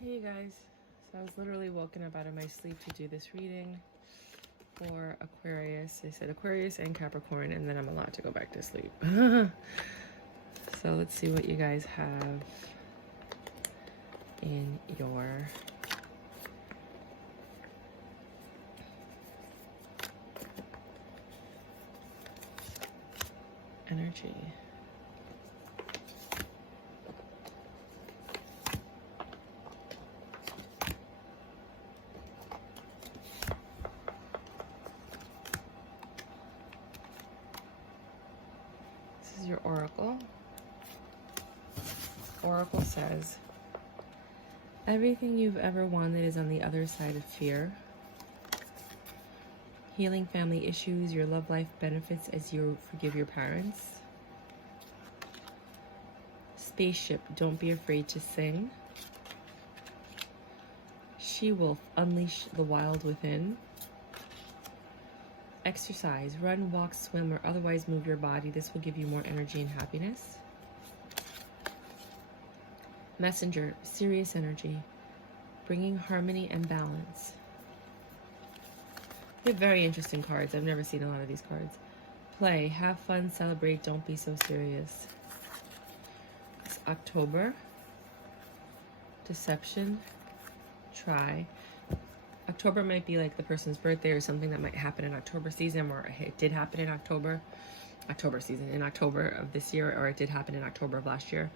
Hey you guys, so I was literally woken up out of my sleep to do this reading for Aquarius. They said Aquarius and Capricorn, and then I'm allowed to go back to sleep. So let's see what you guys have in your energy. This is your oracle. Oracle says, everything you've ever wanted is on the other side of fear. Healing family issues, your love life benefits as you forgive your parents. Spaceship, don't be afraid to sing. She-wolf, unleash the wild within. Exercise, run, walk, swim, or otherwise move your body. This will give you more energy and happiness. Messenger, serious energy, bringing harmony and balance. They're very interesting cards. I've never seen a lot of these cards. Play, have fun, celebrate, don't be so serious. It's October. Deception, try. October might be like the person's birthday or something that might happen in October season, or it did happen in October season, in October of this year, or it did happen in October of last year.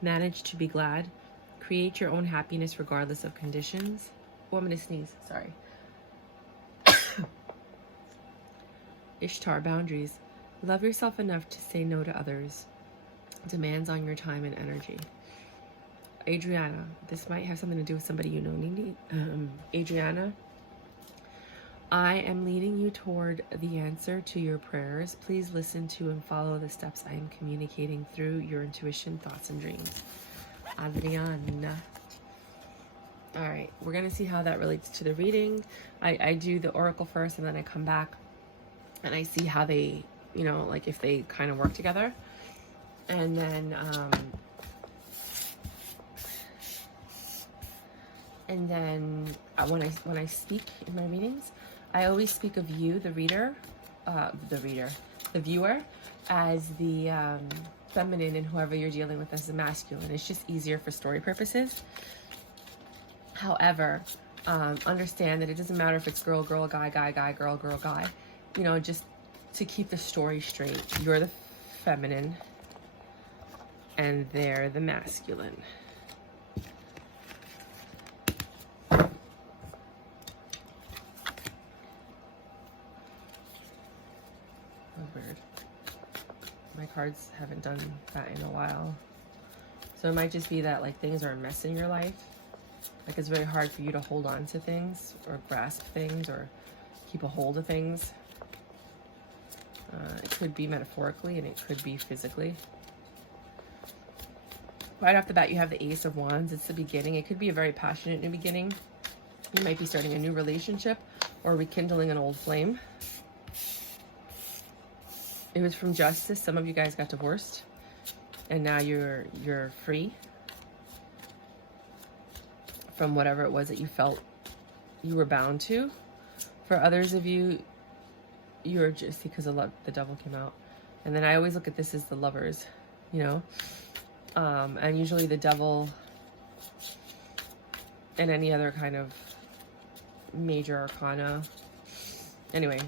Manage to be glad. Create your own happiness regardless of conditions. Oh, I'm going to sneeze. Sorry. Ishtar, boundaries. Love yourself enough to say no to others. Demands on your time and energy. Adriana, this might have something to do with somebody you know. Adriana, I am leading you toward the answer to your prayers. Please listen to and follow the steps I am communicating through your intuition, thoughts, and dreams. Adriana. All right, we're going to see how that relates to the reading. I do the oracle first, and then I come back and I see how they, you know, like if they kind of work together. And then, when I speak in my readings, I always speak of you, the viewer, as the feminine, and whoever you're dealing with as the masculine. It's just easier for story purposes. However, understand that it doesn't matter if it's girl, girl, guy, guy, guy, girl, girl, guy. You know, just to keep the story straight. You're the feminine, and they're the masculine. Weird. My cards haven't done that in a while. So it might just be that like things are a mess in your life. Like it's very hard for you to hold on to things or grasp things or keep a hold of things. It could be metaphorically and it could be physically. Right off the bat, you have the Ace of Wands. It's the beginning. It could be a very passionate new beginning. You might be starting a new relationship or rekindling an old flame. It was from Justice. Some of you guys got divorced and now you're free from whatever it was that you felt you were bound to. For others of you, you're just, because the devil came out. And then I always look at this as the Lovers, you know. And usually the devil and any other kind of major arcana, anyway,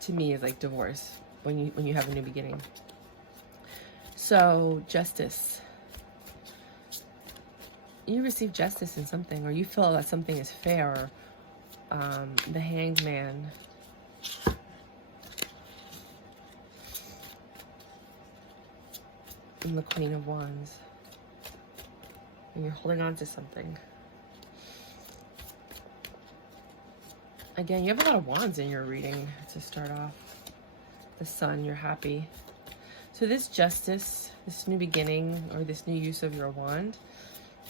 to me is like divorce. When you have a new beginning. So justice, you receive justice in something, or you feel that something is fair. The Hanged Man, and the Queen of Wands, and you're holding on to something. Again, you have a lot of wands in your reading to start off. The Sun, you're happy. So this justice, this new beginning, or this new use of your wand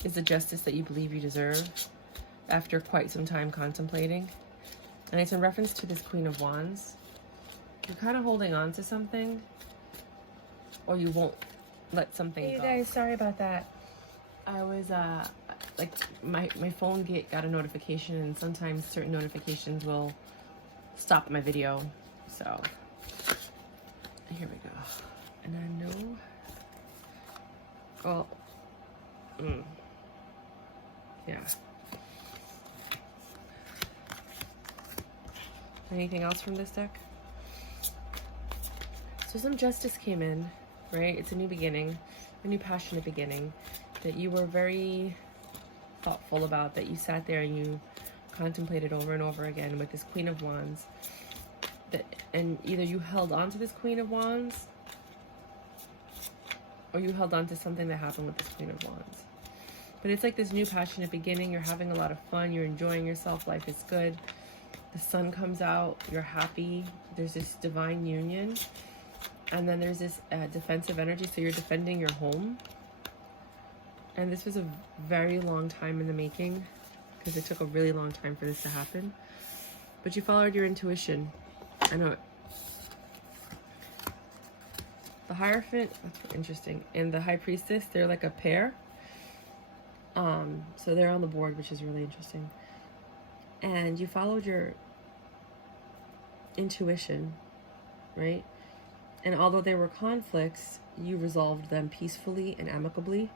is the justice that you believe you deserve after quite some time contemplating. And it's in reference to this Queen of Wands. You're kind of holding on to something, or you won't let something go. Hey guys, sorry about that. I was like my phone got a notification, and sometimes certain notifications will stop my video. So here we go. And I know, oh, yeah. Anything else from this deck? So some justice came in, right? It's a new beginning, a new passionate beginning that you were very thoughtful about, that you sat there and you contemplated over and over again with this Queen of Wands. And either you held on to this Queen of Wands, or you held on to something that happened with this Queen of Wands. But it's like this new passionate beginning. You're having a lot of fun. You're enjoying yourself. Life is good. The sun comes out. You're happy. There's this divine union. And then there's this defensive energy. So you're defending your home. And this was a very long time in the making, because it took a really long time for this to happen. But you followed your intuition. I know it. The Hierophant, that's interesting. And the High Priestess, they're like a pair. So they're on the board, which is really interesting. And you followed your intuition, right? And although there were conflicts, you resolved them peacefully and amicably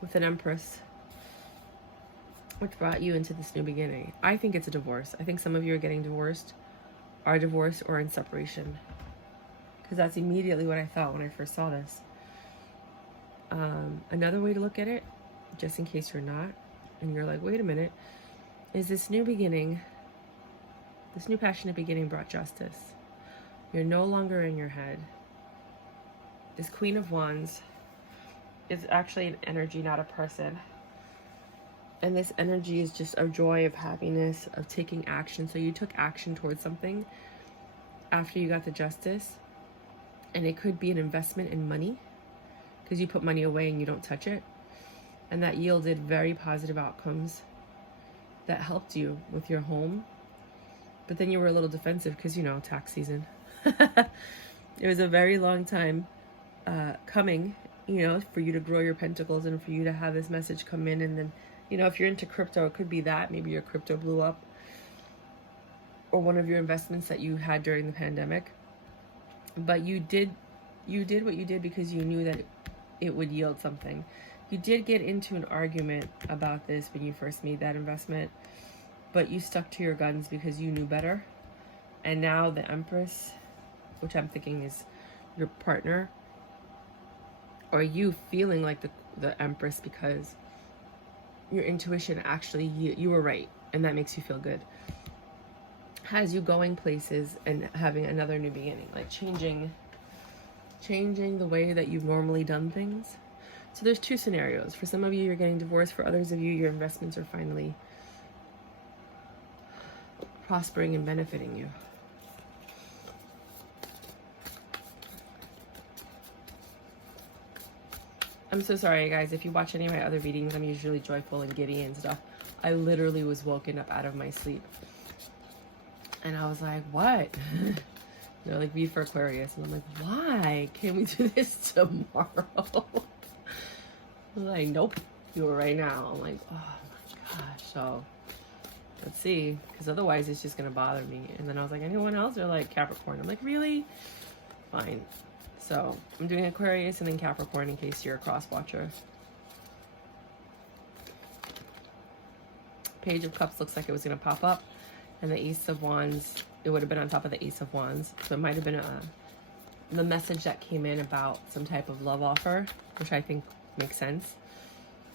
with an Empress, which brought you into this new beginning. I think it's a divorce. I think some of you are getting divorced, are divorced, or in separation, because that's immediately what I thought when I first saw this. Another way to look at it, just in case you're not, and you're like, wait a minute, is this new beginning, this new passionate beginning brought justice. You're no longer in your head. This Queen of Wands is actually an energy, not a person. And this energy is just a joy of happiness, of taking action. So you took action towards something after you got the justice. And it could be an investment in money, because you put money away and you don't touch it. And that yielded very positive outcomes that helped you with your home. But then you were a little defensive because, you know, tax season. It was a very long time coming, you know, for you to grow your pentacles and for you to have this message come in. And then, you know, if you're into crypto, it could be that. Maybe your crypto blew up, or one of your investments that you had during the pandemic. But you did what you did because you knew that it would yield something. You did get into an argument about this when you first made that investment, but you stuck to your guns because you knew better. And now the Empress, which I'm thinking is your partner, or you feeling like the Empress because your intuition actually, you were right, and that makes you feel good, has you going places and having another new beginning, like changing the way that you've normally done things. So there's two scenarios. For some of you, you're getting divorced. For others of you, your investments are finally prospering and benefiting you. I'm so sorry, guys. If you watch any of my other readings, I'm usually joyful and giddy and stuff. I literally was woken up out of my sleep. And I was like, what? They're like, V for Aquarius. And I'm like, why? Can we do this tomorrow? I'm like, nope. Do it right now. I'm like, oh my gosh. So let's see. Because otherwise it's just going to bother me. And then I was like, anyone else? They're like, Capricorn. I'm like, really? Fine. So I'm doing Aquarius and then Capricorn in case you're a cross-watcher. Page of Cups looks like it was going to pop up. And the Ace of Wands, it would have been on top of the Ace of Wands. So it might have been the message that came in about some type of love offer, which I think makes sense.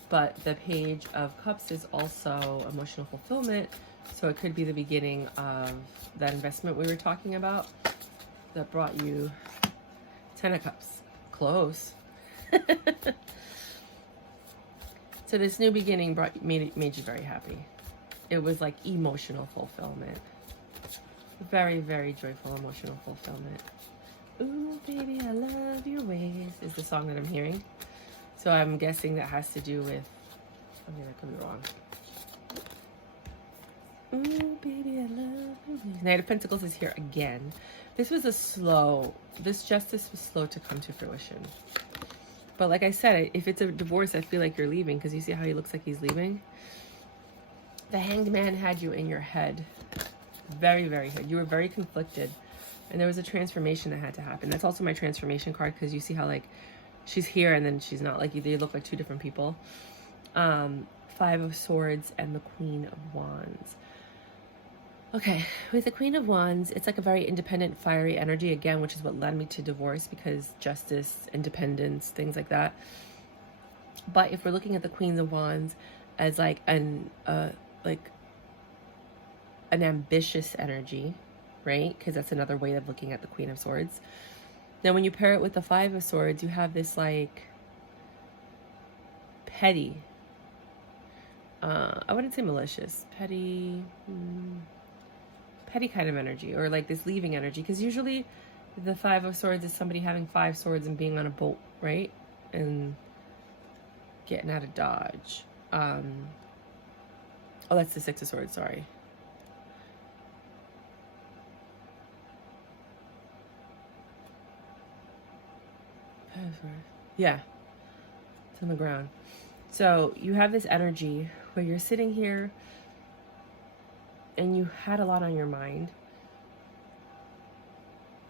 But the Page of Cups is also emotional fulfillment. So it could be the beginning of that investment we were talking about that brought you 10 of Cups. Close. So this new beginning made you very happy. It was like emotional fulfillment. Very, very joyful emotional fulfillment. Ooh, baby, I love your ways is the song that I'm hearing. So I'm guessing that has to do with, I mean, I could be wrong. Ooh, baby, I love your ways. Knight of Pentacles is here again. This justice was slow to come to fruition. But like I said, if it's a divorce, I feel like you're leaving, because you see how he looks like he's leaving? The Hanged Man had you in your head. Very, very good. You were very conflicted. And there was a transformation that had to happen. That's also my transformation card, because you see how, like, she's here and then she's not. Like, they look like two different people. Five of Swords and the Queen of Wands. Okay, with the Queen of Wands, it's like a very independent, fiery energy, again, which is what led me to divorce, because justice, independence, things like that. But if we're looking at the Queen of Wands as like an ambitious energy, right? Because that's another way of looking at the Queen of Swords. Now, when you pair it with the Five of Swords, you have this like petty, I wouldn't say malicious, petty kind of energy, or like this leaving energy, because usually the Five of Swords is somebody having 5 swords and being on a boat, right? And getting out of Dodge. Oh, that's the Six of Swords, sorry. Yeah, it's on the ground. So you have this energy where you're sitting here and you had a lot on your mind.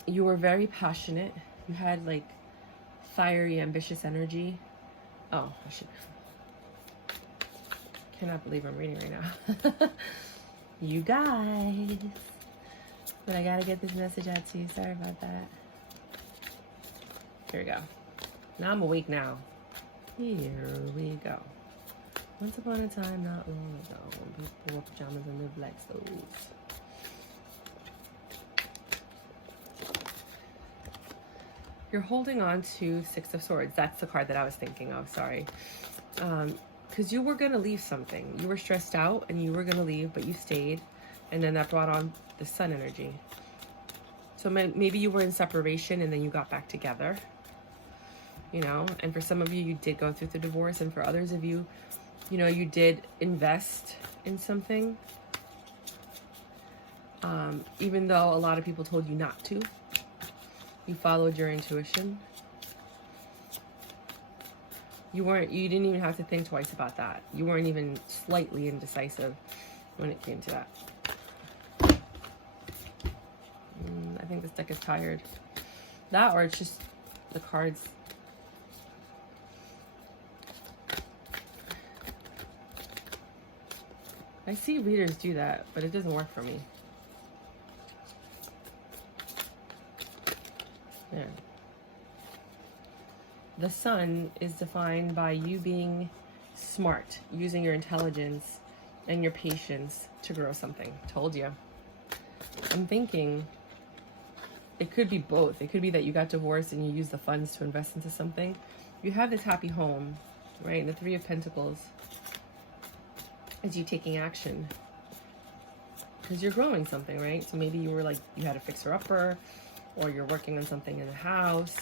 You were very passionate. You had like fiery, ambitious energy. Oh, I should. Cannot believe I'm reading right now. You guys. But I gotta get this message out to you. Sorry about that. Here we go. Now I'm awake now. Here we go. Once upon a time, not long ago, when people wore pajamas and lived like stoves. You're holding on to Six of Swords. That's the card that I was thinking of, sorry. Because you were going to leave something. You were stressed out and you were going to leave, but you stayed. And then that brought on the Sun energy. So maybe you were in separation and then you got back together. You know, and for some of you, you did go through the divorce. And for others of you, you know, you did invest in something. Even though a lot of people told you not to. You followed your intuition. You didn't even have to think twice about that. You weren't even slightly indecisive when it came to that. I think this deck is tired. That, or it's just the cards. I see readers do that, but it doesn't work for me. There. The Sun is defined by you being smart, using your intelligence and your patience to grow something. Told you. I'm thinking it could be both. It could be that you got divorced and you use the funds to invest into something. You have this happy home, right? And the Three of Pentacles is you taking action because you're growing something, right? So maybe you were like, you had a fixer-upper, or you're working on something in the house.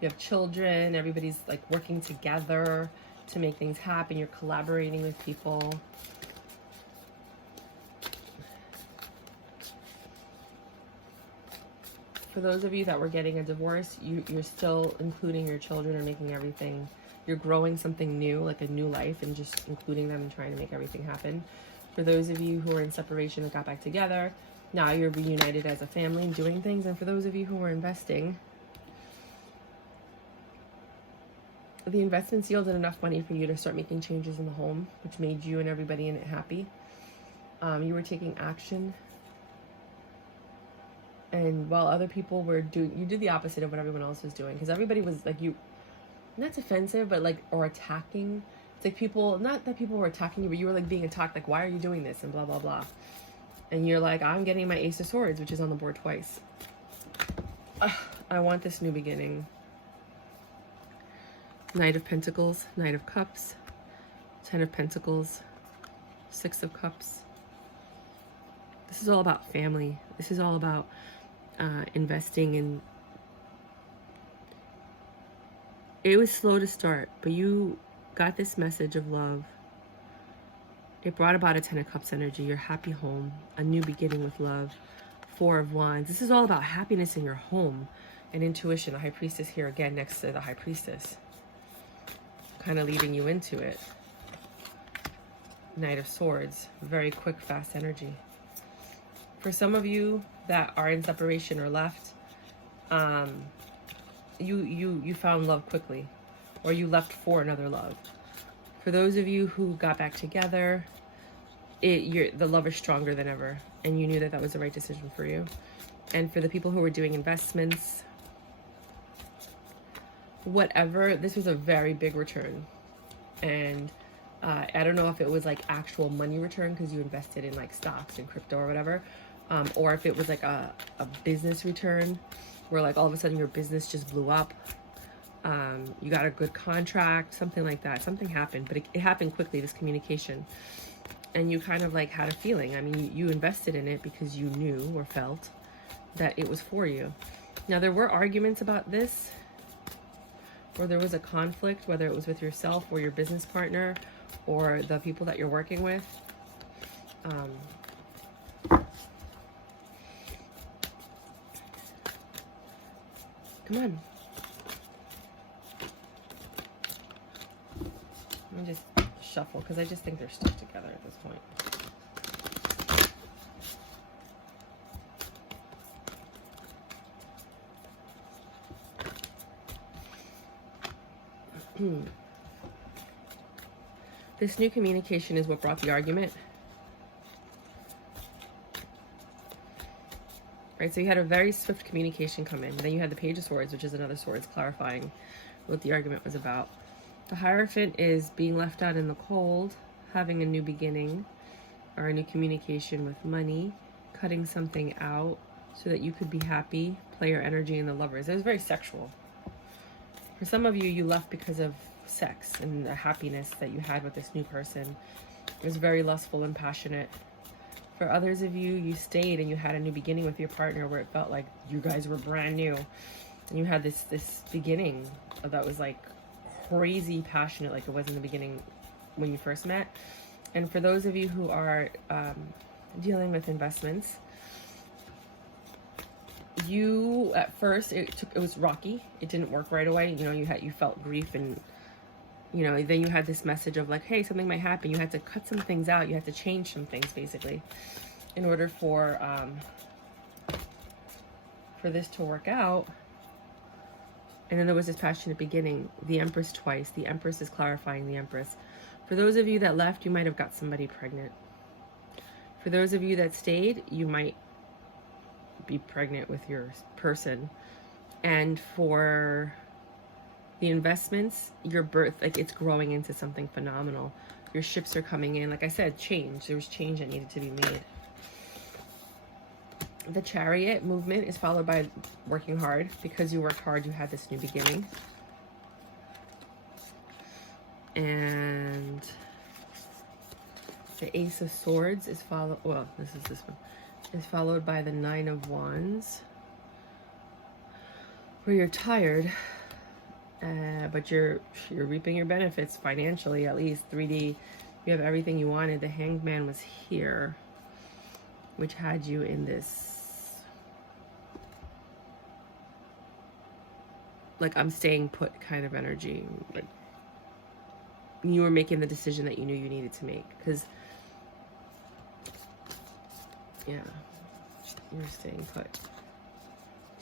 You have children. Everybody's like working together to make things happen. You're collaborating with people. For those of you that were getting a divorce, you're still including your children and making everything. You're growing something new, like a new life, and just including them and trying to make everything happen. For those of you who are in separation that got back together, now you're reunited as a family and doing things. And for those of you who are investing, the investments yielded enough money for you to start making changes in the home, which made you and everybody in it happy. You were taking action. And while other people were doing, you did the opposite of what everyone else was doing. Because everybody was like, not defensive, but like, or attacking. It's like people, not that people were attacking you, but you were like being attacked, like, why are you doing this? And blah, blah, blah. And you're like, I'm getting my Ace of Swords, which is on the board twice. I want this new beginning. Knight of Pentacles, Knight of Cups, 10 of Pentacles, 6 of Cups. This is all about family. This is all about investing in. It was slow to start, but you got this message of love. It brought about a 10 of Cups energy, your happy home, a new beginning with love. 4 of Wands. This is all about happiness in your home and intuition. The High Priestess here again next to the High Priestess. kind of leading you into it. Knight of Swords, very quick, fast energy. For some of you that are in separation or left, you found love quickly, or you left for another love. For those of you who got back together, the love is stronger than ever, and you knew that that was the right decision for you. And for the people who were doing investments, whatever, this was a very big return. And I don't know if it was like actual money return because you invested in like stocks and crypto or whatever, or if it was like a business return where like all of a sudden your business just blew up. You got a good contract, something like that. Something happened, but it happened quickly, this communication. And you kind of like had a feeling. I mean, you invested in it because you knew or felt that it was for you. Now, there were arguments about this, or there was a conflict, whether it was with yourself or your business partner or the people that you're working with. Come on. Let me just shuffle because I just think they're stuck together at this point. This new communication is what brought the argument. Right, so you had a very swift communication come in. Then you had the Page of Swords, which is another swords, clarifying what the argument was about. The Hierophant is being left out in the cold, having a new beginning, or a new communication with money, cutting something out so that you could be happy, play your energy in the Lovers. It was very sexual. For some of you, you left because of sex and the happiness that you had with this new person. It was very lustful and passionate. For others of you, you stayed and you had a new beginning with your partner where it felt like you guys were brand new. And you had this beginning that was like crazy passionate, like it was in the beginning when you first met. And for those of you who are dealing with investments, you at first it was rocky. It didn't work right away. You know, you felt grief, and you know, then you had this message of like, hey, something might happen. You had to cut some things out. You had to change some things basically in order for this to work out. And then there was this passionate beginning. The Empress twice. The Empress is clarifying the Empress. For those of you that left, you might have got somebody pregnant. For those of you that stayed, you might be pregnant with your person. And for the investments, your birth, like it's growing into something phenomenal. Your ships are coming in. Like I said, change. There was change that needed to be made. The Chariot movement is followed by working hard. Because you worked hard, you had this new beginning. And the Ace of Swords is followed, well, this one, is followed by the Nine of Wands, where you're tired, but you're reaping your benefits financially, at least. 3D, you have everything you wanted. The Hanged Man was here, which had you in this, like, I'm staying put kind of energy. Like, you were making the decision that you knew you needed to make, because, yeah, you're staying put.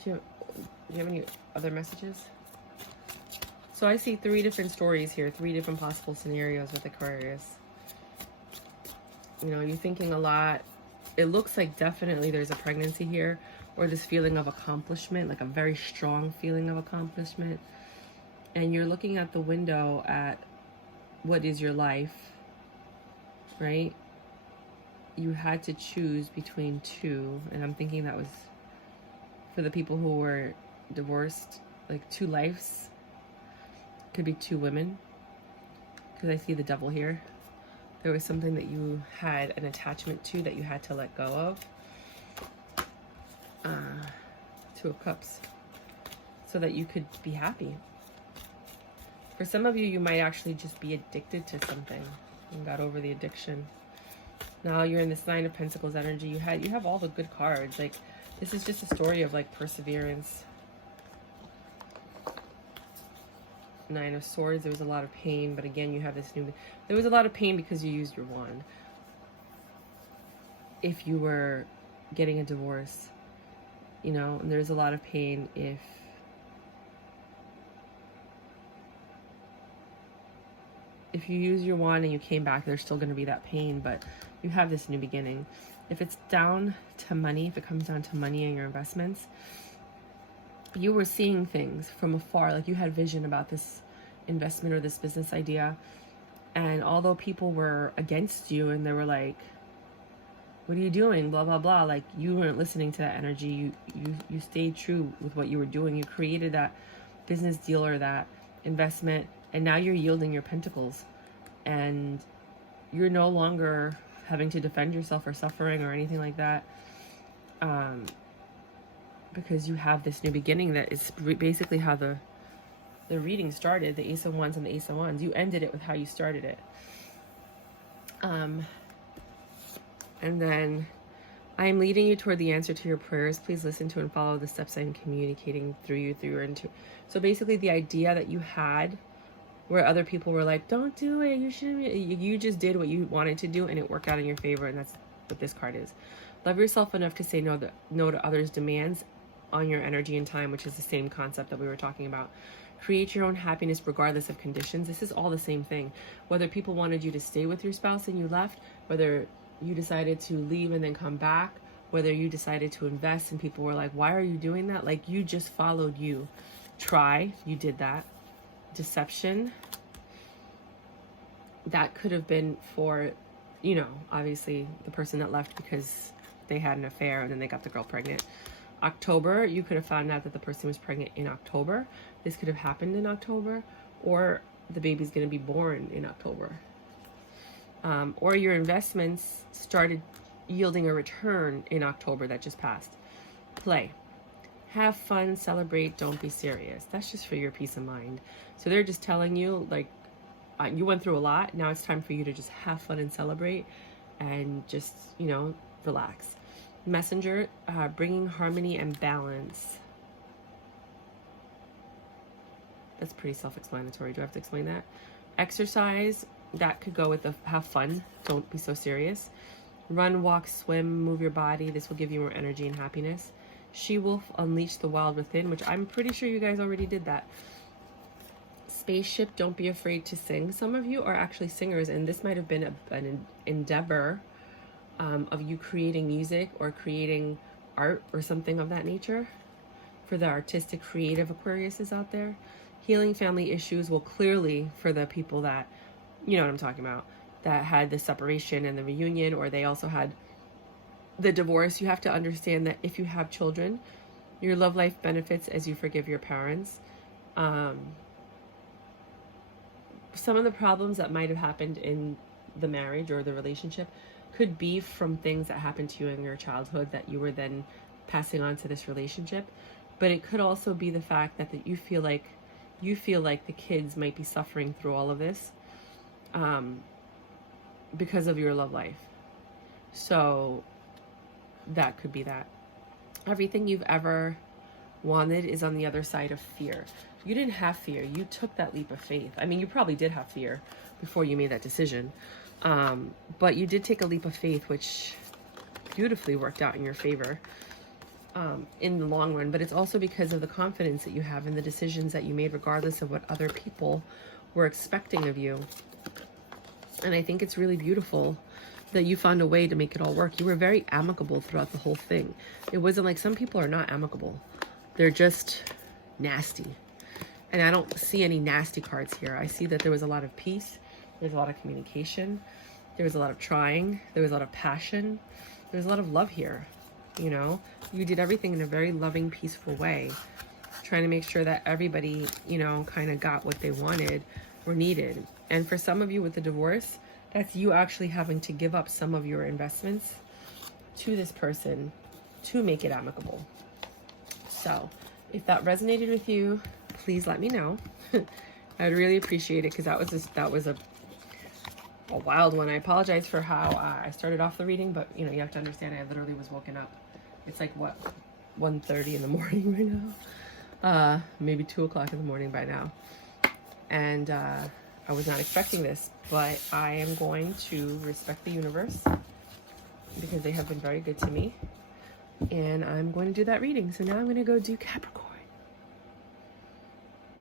Do you have any other messages? So I see 3 different stories here, 3 different possible scenarios with Aquarius. You know, you're thinking a lot. It looks like definitely there's a pregnancy here, or this feeling of accomplishment, like a very strong feeling of accomplishment. And you're looking at the window at what is your life, right? You had to choose between 2, and I'm thinking that was for the people who were divorced, like 2 lives. Could be 2 women, because I see the Devil here. There was something that you had an attachment to that you had to let go of. 2 of Cups, so that you could be happy. For some of you, you might actually just be addicted to something and got over the addiction. Now you're in this Nine of Pentacles energy. You have all the good cards. Like, this is just a story of like perseverance. Nine of Swords, there was a lot of pain, but again, you have this new... There was a lot of pain because you used your wand. If you were getting a divorce, you know, and there's a lot of pain if you use your wand and you came back, there's still going to be that pain, but you have this new beginning. If it's down to money, if it comes down to money and your investments, you were seeing things from afar, like you had vision about this investment or this business idea. And although people were against you and they were like, what are you doing? Blah, blah, blah. Like, you weren't listening to that energy. You stayed true with what you were doing. You created that business deal or that investment, and now you're yielding your pentacles. And you're no longer having to defend yourself or suffering or anything like that. Because you have this new beginning that is basically how the reading started, the Ace of Wands and the Ace of Wands. You ended it with how you started it. And then, I am leading you toward the answer to your prayers. Please listen to and follow the steps I'm communicating through you, through your intuition. So basically the idea that you had where other people were like, don't do it, you shouldn't, you just did what you wanted to do and it worked out in your favor, and that's what this card is. Love yourself enough to say no to others' demands on your energy and time, which is the same concept that we were talking about. Create your own happiness regardless of conditions. This is all the same thing. Whether people wanted you to stay with your spouse and you left, whether you decided to leave and then come back, whether you decided to invest and people were like, why are you doing that? Like, you just followed you. Try, you did that. Deception, that could have been for, you know, obviously the person that left because they had an affair and then they got the girl pregnant. October, you could have found out that the person was pregnant in October. This could have happened in October, or the baby's going to be born in October. Or your investments started yielding a return in October that just passed. Play. Have fun, celebrate, don't be serious. That's just for your peace of mind. So they're just telling you, like, you went through a lot. Now it's time for you to just have fun and celebrate and just, you know, relax. Messenger, bringing harmony and balance. That's pretty self-explanatory. Do I have to explain that? Exercise, that could go with the have fun, don't be so serious. Run, walk, swim, move your body. This will give you more energy and happiness. She-wolf, unleash the wild within, which I'm pretty sure you guys already did that. Spaceship, don't be afraid to sing. Some of you are actually singers, and this might have been an endeavor of you creating music or creating art or something of that nature. For the artistic, creative Aquariuses out there. Healing family issues, well, clearly for the people that, you know what I'm talking about, that had the separation and the reunion, or they also had the divorce. You have to understand that if you have children, your love life benefits as you forgive your parents. Some of the problems that might have happened in the marriage or the relationship could be from things that happened to you in your childhood that you were then passing on to this relationship. But it could also be the fact that you feel like the kids might be suffering through all of this because of your love life. So that could be that. Everything you've ever wanted is on the other side of fear. You didn't have fear. You took that leap of faith. I mean, you probably did have fear before you made that decision. But you did take a leap of faith, which beautifully worked out in your favor in the long run. But it's also because of the confidence that you have in the decisions that you made, regardless of what other people were expecting of you. And I think it's really beautiful that you found a way to make it all work. You were very amicable throughout the whole thing. It wasn't like, some people are not amicable. They're just nasty. And I don't see any nasty cards here. I see that there was a lot of peace. There's a lot of communication. There was a lot of trying. There was a lot of passion. There's a lot of love here. You know, you did everything in a very loving, peaceful way, trying to make sure that everybody, you know, kind of got what they wanted or needed. And for some of you with the divorce, that's you actually having to give up some of your investments to this person to make it amicable. So if that resonated with you, please let me know. I'd really appreciate it, because that was a wild one. I apologize for how I started off the reading, but you know, you have to understand, I literally was woken up. It's like, what, 1:30 in the morning right now? Maybe 2 o'clock in the morning by now. And I was not expecting this, but I am going to respect the universe because they have been very good to me. And I'm going to do that reading. So now I'm going to go do Capricorn.